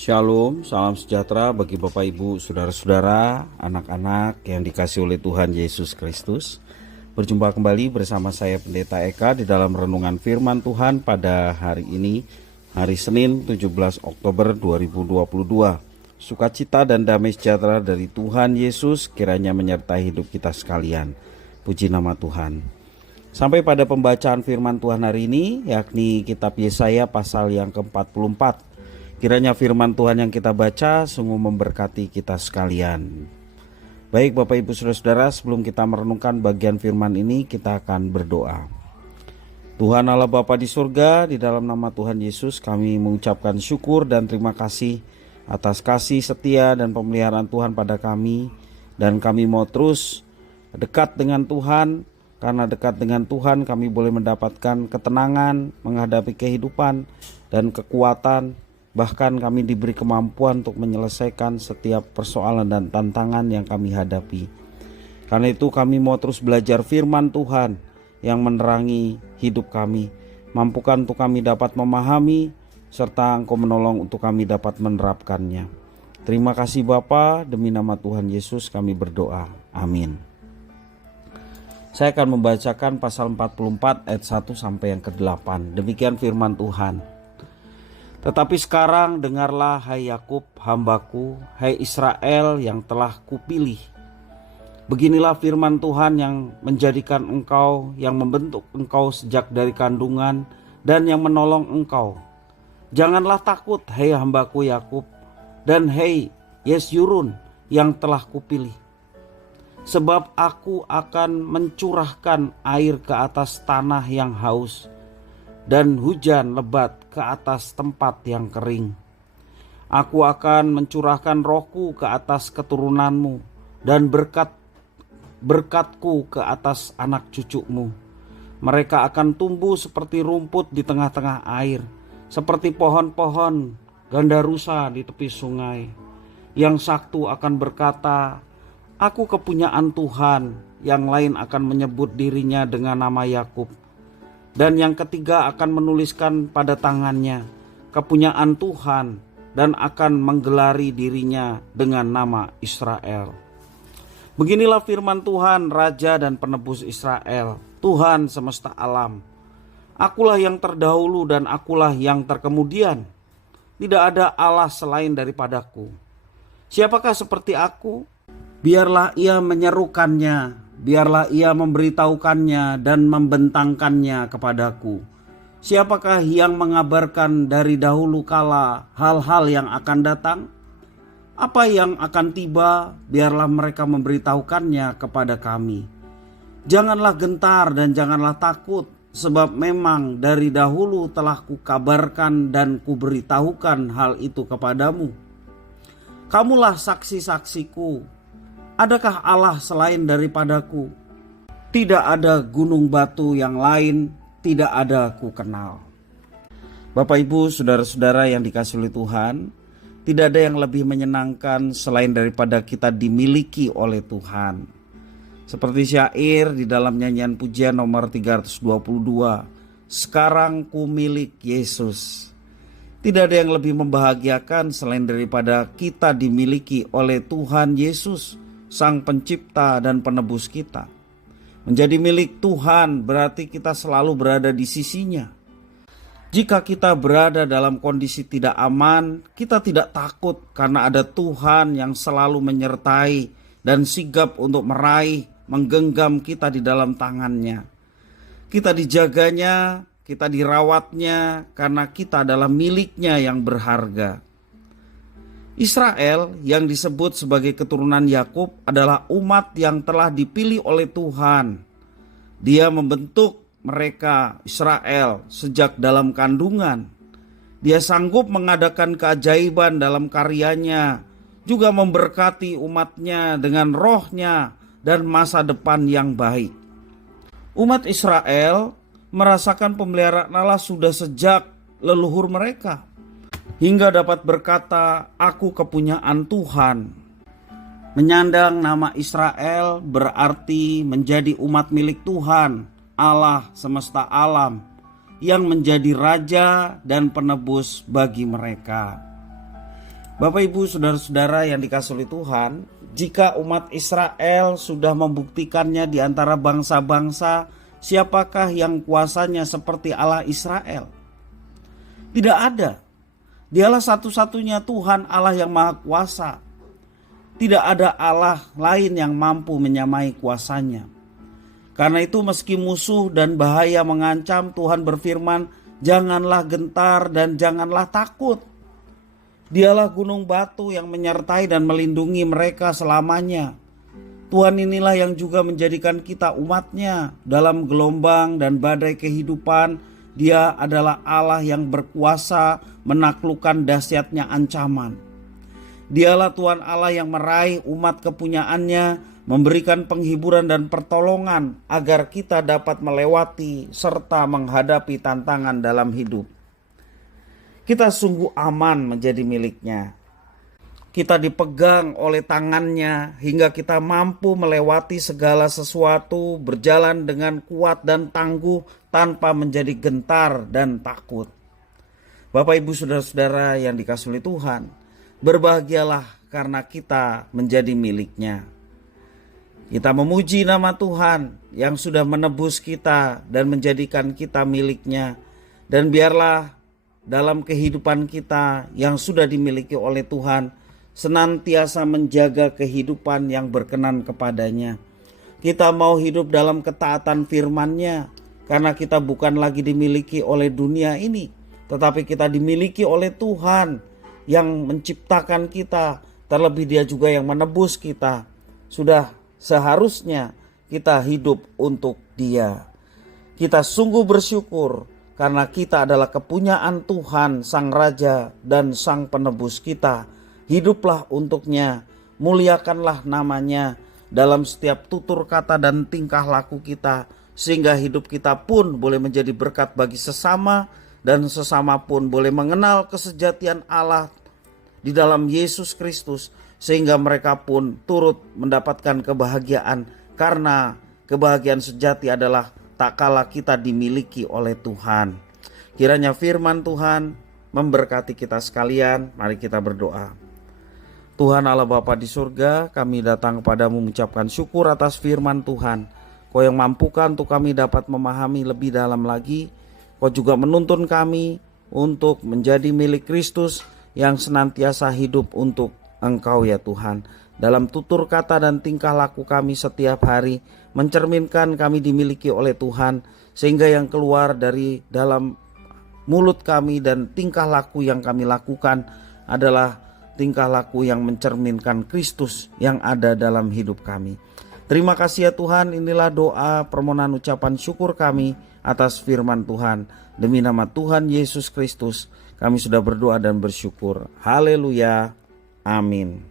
Shalom, salam sejahtera bagi Bapak Ibu, Saudara-saudara, anak-anak yang dikasihi oleh Tuhan Yesus Kristus. Berjumpa kembali bersama saya Pendeta Eka di dalam renungan firman Tuhan pada hari ini, hari Senin 17 Oktober 2022. Sukacita dan damai sejahtera dari Tuhan Yesus kiranya menyertai hidup kita sekalian. Puji nama Tuhan. Sampai pada pembacaan firman Tuhan hari ini, yakni kitab Yesaya pasal yang ke-44. Kiranya firman Tuhan yang kita baca sungguh memberkati kita sekalian. Baik Bapak Ibu Saudara-saudara, sebelum kita merenungkan bagian firman ini, kita akan berdoa. Tuhan Allah Bapa di surga, di dalam nama Tuhan Yesus kami mengucapkan syukur dan terima kasih atas kasih setia dan pemeliharaan Tuhan pada kami. Dan kami mau terus dekat dengan Tuhan, karena dekat dengan Tuhan kami boleh mendapatkan ketenangan menghadapi kehidupan dan kekuatan. Bahkan kami diberi kemampuan untuk menyelesaikan setiap persoalan dan tantangan yang kami hadapi. Karena itu kami mau terus belajar firman Tuhan yang menerangi hidup kami. Mampukan untuk kami dapat memahami, serta Engkau menolong untuk kami dapat menerapkannya. Terima kasih Bapa, demi nama Tuhan Yesus kami berdoa. Amin. Saya akan membacakan pasal 44 ayat 1 sampai yang ke-8. Demikian firman Tuhan. Tetapi sekarang dengarlah hai Yakub hambaku, hai Israel yang telah kupilih. Beginilah firman Tuhan yang menjadikan engkau, yang membentuk engkau sejak dari kandungan, dan yang menolong engkau. Janganlah takut hai hambaku Yakub, dan hai Yesyurun yang telah kupilih. Sebab aku akan mencurahkan air ke atas tanah yang haus, dan hujan lebat ke atas tempat yang kering. Aku akan mencurahkan rohku ke atas keturunanmu, dan berkatku ke atas anak cucumu. Mereka akan tumbuh seperti rumput di tengah-tengah air, seperti pohon-pohon gandarusa di tepi sungai. Yang satu akan berkata, aku kepunyaan Tuhan. Yang lain akan menyebut dirinya dengan nama Yakub. Dan yang ketiga akan menuliskan pada tangannya kepunyaan Tuhan, dan akan menggelari dirinya dengan nama Israel. Beginilah firman Tuhan, Raja dan Penebus Israel, Tuhan semesta alam. Akulah yang terdahulu dan akulah yang terkemudian. Tidak ada Allah selain daripadaku. Siapakah seperti aku? Biarlah ia menyerukannya, biarlah ia memberitahukannya dan membentangkannya kepadaku. Siapakah yang mengabarkan dari dahulu kala hal-hal yang akan datang? Apa yang akan tiba, biarlah mereka memberitahukannya kepada kami. Janganlah gentar dan janganlah takut, sebab memang dari dahulu telah kukabarkan dan kuberitahukan hal itu kepadamu. Kamulah saksi-saksiku. Adakah Allah selain daripadaku? Tidak ada gunung batu yang lain, tidak ada ku kenal. Bapak Ibu, Saudara-saudara yang dikasihi oleh Tuhan, tidak ada yang lebih menyenangkan selain daripada kita dimiliki oleh Tuhan. Seperti syair di dalam nyanyian pujian nomor 322, sekarang ku milik Yesus. Tidak ada yang lebih membahagiakan selain daripada kita dimiliki oleh Tuhan Yesus, Sang Pencipta dan Penebus kita. Menjadi milik Tuhan berarti kita selalu berada di sisinya. Jika kita berada dalam kondisi tidak aman, kita tidak takut karena ada Tuhan yang selalu menyertai dan sigap untuk meraih, menggenggam kita di dalam tangannya. Kita dijaganya, kita dirawatnya karena kita adalah miliknya yang berharga. Israel yang disebut sebagai keturunan Yakub adalah umat yang telah dipilih oleh Tuhan. Dia membentuk mereka Israel sejak dalam kandungan. Dia sanggup mengadakan keajaiban dalam karyanya, juga memberkati umatnya dengan rohnya dan masa depan yang baik. Umat Israel merasakan pemeliharaan Allah sudah sejak leluhur mereka, hingga dapat berkata, aku kepunyaan Tuhan. Menyandang nama Israel berarti menjadi umat milik Tuhan, Allah semesta alam, yang menjadi raja dan penebus bagi mereka. Bapak Ibu saudara-saudara yang dikasihi oleh Tuhan, jika umat Israel sudah membuktikannya di antara bangsa-bangsa, siapakah yang kuasanya seperti Allah Israel? Tidak ada. Dialah satu-satunya Tuhan Allah yang Maha Kuasa. Tidak ada Allah lain yang mampu menyamai kuasanya. Karena itu meski musuh dan bahaya mengancam, Tuhan berfirman, janganlah gentar dan janganlah takut. Dialah gunung batu yang menyertai dan melindungi mereka selamanya. Tuhan inilah yang juga menjadikan kita umatnya dalam gelombang dan badai kehidupan. Dia adalah Allah yang berkuasa menaklukkan dahsyatnya ancaman. Dialah Tuhan Allah yang meraih umat kepunyaannya, memberikan penghiburan dan pertolongan agar kita dapat melewati serta menghadapi tantangan dalam hidup. Kita sungguh aman menjadi miliknya. Kita dipegang oleh tangannya hingga kita mampu melewati segala sesuatu, berjalan dengan kuat dan tangguh tanpa menjadi gentar dan takut. Bapak Ibu saudara-saudara yang dikasihi oleh Tuhan, berbahagialah karena kita menjadi miliknya. Kita memuji nama Tuhan yang sudah menebus kita dan menjadikan kita miliknya. Dan biarlah dalam kehidupan kita yang sudah dimiliki oleh Tuhan, senantiasa menjaga kehidupan yang berkenan kepadanya. Kita mau hidup dalam ketaatan firman-Nya, karena kita bukan lagi dimiliki oleh dunia ini, tetapi kita dimiliki oleh Tuhan yang menciptakan kita. Terlebih Dia juga yang menebus kita. Sudah seharusnya kita hidup untuk Dia. Kita sungguh bersyukur karena kita adalah kepunyaan Tuhan, Sang Raja dan Sang Penebus kita. Hiduplah untuknya, muliakanlah namanya dalam setiap tutur kata dan tingkah laku kita, sehingga hidup kita pun boleh menjadi berkat bagi sesama, dan sesama pun boleh mengenal kesejatian Allah di dalam Yesus Kristus, sehingga mereka pun turut mendapatkan kebahagiaan, karena kebahagiaan sejati adalah tak kala kita dimiliki oleh Tuhan. Kiranya firman Tuhan memberkati kita sekalian. Mari kita berdoa. Tuhan Allah Bapa di surga, kami datang kepadamu mengucapkan syukur atas firman Tuhan. Kau yang mampukan untuk kami dapat memahami lebih dalam lagi. Kau juga menuntun kami untuk menjadi milik Kristus yang senantiasa hidup untuk Engkau ya Tuhan. Dalam tutur kata dan tingkah laku kami setiap hari mencerminkan kami dimiliki oleh Tuhan, sehingga yang keluar dari dalam mulut kami dan tingkah laku yang kami lakukan adalah tingkah laku yang mencerminkan Kristus yang ada dalam hidup kami. Terima kasih ya Tuhan, inilah doa permohonan ucapan syukur kami atas firman Tuhan. Demi nama Tuhan Yesus Kristus kami sudah berdoa dan bersyukur. Haleluya. Amin.